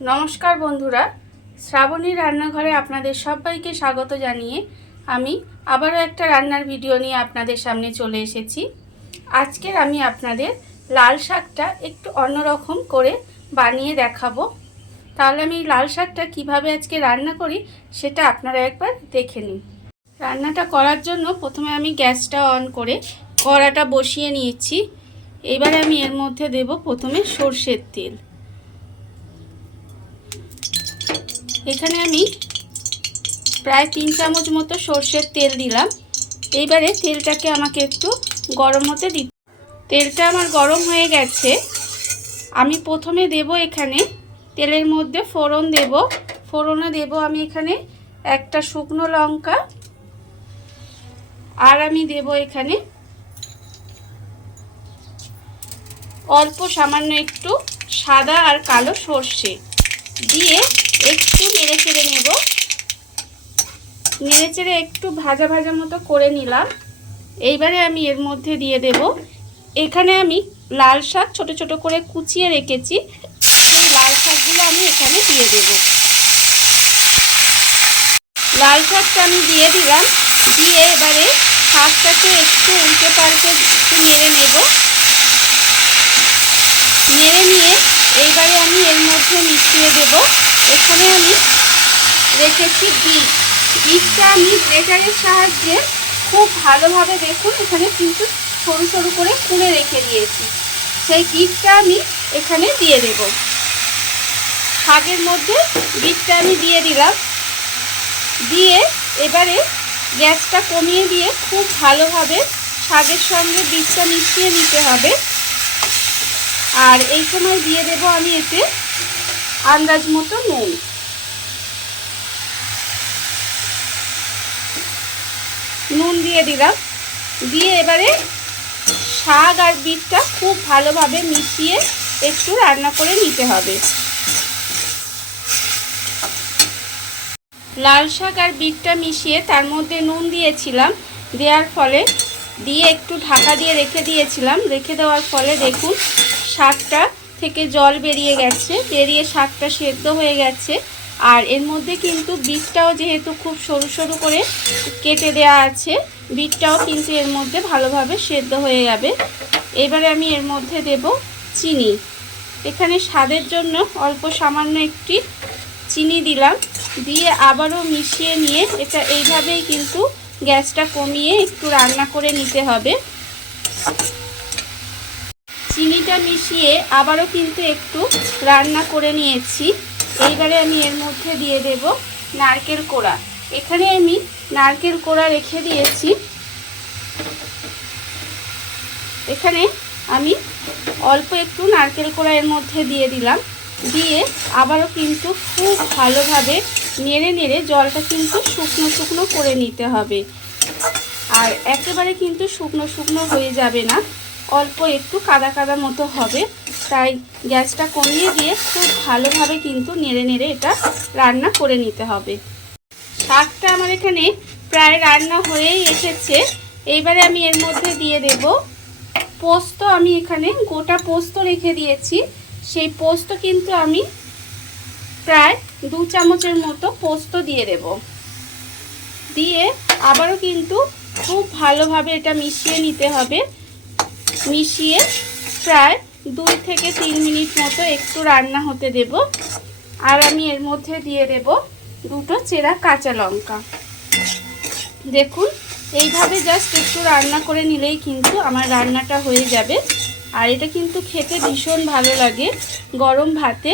নমস্কার বন্ধুরা, শ্রাবণীর রান্নাঘরে আপনাদের সবাইকে স্বাগত জানিয়ে আমি আবারও একটা রান্নার ভিডিও নিয়ে আপনাদের সামনে চলে এসেছি। আজকের আমি আপনাদের লাল শাকটা একটু অন্যরকম করে বানিয়ে দেখাবো। তাহলে আমি লাল শাকটা কিভাবে আজকে রান্না করি সেটা আপনারা একবার দেখে নিন। রান্নাটা করার জন্য প্রথমে আমি গ্যাসটা অন করে কড়াটা বসিয়ে নিয়েছি। এবারে আমি এর মধ্যে দেব প্রথমে সরষের তেল। এখানে আমি প্রায় 3 চামচ মতো সরষের তেল দিলাম। এইবারে তেলটাকে আমাকে একটু গরম হতে দিই। তেলটা আমার গরম হয়ে গেছে। আমি প্রথমে দেব এখানে তেলের মধ্যে ফোড়ন দেব। ফোড়নে দেব আমি এখানে একটা শুকনো লঙ্কা, আর আমি দেব এখানে অল্প সামান্য একটু সাদা আর কালো সর্ষে দিয়ে একটু নেড়ে চেড়ে নেব। নেড়ে চেড়ে একটু ভাজা ভাজা মতো করে নিলাম। এইবারে আমি এর মধ্যে দিয়ে দেব এখানে আমি লাল শাক ছোট ছোট করে কুচিয়ে রেখেছি। এই লাল শাকগুলো আমি এখানে দিয়ে দেব। লাল শাকটা আমি দিয়ে দিলাম। দিয়ে এবারে শাকটাকে একটু উল্টে পাল্টে একটু নেড়ে নেব। নেড়ে নিয়ে এইবারে আমি এর মধ্যে মিশিয়ে দেব এখানে আমি রেখেছি বিট। বিটটা আমি ব্লেন্ডারের সাহায্যে খুব ভালোভাবে দেখুন এখানে কিন্তু সরু সরু করে খুলে রেখে দিয়েছি। সেই বিটটা আমি এখানে দিয়ে দেব। শাকের মধ্যে বিটটা আমি দিয়ে দিলাম। দিয়ে এবারে গ্যাসটা কমিয়ে দিয়ে খুব ভালোভাবে শাকের সঙ্গে বিটটা মিশিয়ে নিতে হবে। আর এই সময় দিয়ে দেব আমি এতে আন্দাজ মতো নুন। নুন দিয়ে দিলাম। দিয়ে এবারে শাক আর বিটটা খুব ভালোভাবে মিশিয়ে একটু রান্না করে নিতে হবে। লাল শাক আর বিটটা মিশিয়ে তার মধ্যে নুন দিয়েছিলাম। দেওয়ার ফলে দিয়ে একটু ঢাকা দিয়ে রেখে দিয়েছিলাম। রেখে দেওয়ার ফলে দেখুন শাকটা থেকে জল বেরিয়ে গেছে, বেরিয়ে শাকটা সেদ্ধ হয়ে গেছে। আর এর মধ্যে কিন্তু বিটটাও যেহেতু খুব সরু সরু করে কেটে দেওয়া আছে, বিটটাও কিন্তু এর মধ্যে ভালোভাবে সেদ্ধ হয়ে যাবে। এবারে আমি এর মধ্যে দেব চিনি। এখানে স্বাদের জন্য অল্প সামান্য একটি চিনি দিলাম। দিয়ে আবারও মিশিয়ে নিয়ে এটা এইভাবেই কিন্তু গ্যাসটা কমিয়ে একটু রান্না করে নিতে হবে। চিনিটা মিশিয়ে আবারও কিন্তু একটু রান্না করে নিয়েছি। এইবারে আমি এর মধ্যে দিয়ে দেব নারকেল কোড়া। এখানে আমি নারকেল কোড়া রেখে দিয়েছি। এখানে আমি অল্প একটু নারকেল কোড়া এর মধ্যে দিয়ে দিলাম। দিয়ে আবারও কিন্তু খুব ভালোভাবে নেড়ে নেড়ে জলটা কিন্তু শুকনো শুকনো করে নিতে হবে। আর একেবারে কিন্তু শুকনো শুকনো হয়ে যাবে না, অল্প একটু কাদা কাদা মতো হবে। তাই গ্যাসটা কমিয়ে দিয়ে খুব ভালোভাবে কিন্তু নেড়ে নেড়ে এটা রান্না করে নিতে হবে। শাকটা আমার এখানে প্রায় রান্না হয়েই এসেছে। এইবারে আমি এর মধ্যে দিয়ে দেব পোস্ত। আমি এখানে গোটা পোস্ত রেখে দিয়েছি। সেই পোস্ত কিন্তু আমি প্রায় 2 চামচের মতো পোস্ত দিয়ে দেব। দিয়ে আবারও কিন্তু খুব ভালোভাবে এটা মিশিয়ে নিতে হবে। মিশিয়ে প্রায় 2 থেকে 3 মিনিট মতো একটু রান্না হতে দেব। আর আমি এর মধ্যে দিয়ে দেব 2টো চেরা কাঁচা লঙ্কা। দেখুন এইভাবে জাস্ট একটু রান্না করে নিলেই কিন্তু আমার রান্নাটা হয়ে যাবে। আর এটা কিন্তু খেতে ভীষণ ভালো লাগে। গরম ভাতে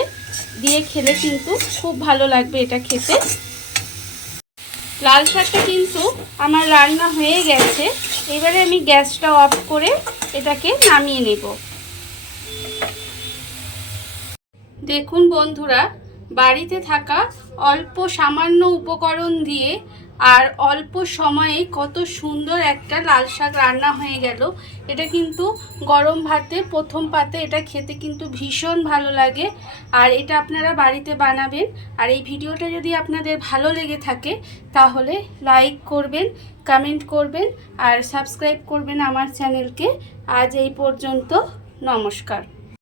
দিয়ে খেলে কিন্তু খুব ভালো লাগবে এটা খেতে। লাল শাকটা কিন্তু আমার রান্না হয়ে গেছে। এবারে আমি গ্যাসটা অফ করে এটাকে নামিয়ে নেব। দেখুন বন্ধুরা, বাড়িতে থাকা অল্প সামান্য উপকরণ দিয়ে আর অল্প সময়ে কত সুন্দর একটা লাল শাক রান্না হয়ে গেল। এটা কিন্তু গরম ভাতে প্রথম পাতে এটা খেতে কিন্তু ভীষণ ভালো লাগে। আর এটা আপনারা বাড়িতে বানাবেন। আর এই ভিডিওটা যদি আপনাদের ভালো লেগে থাকে তাহলে লাইক করবেন, কমেন্ট করবেন আর সাবস্ক্রাইব করবেন আমার চ্যানেলকে। আজ এই পর্যন্ত, নমস্কার।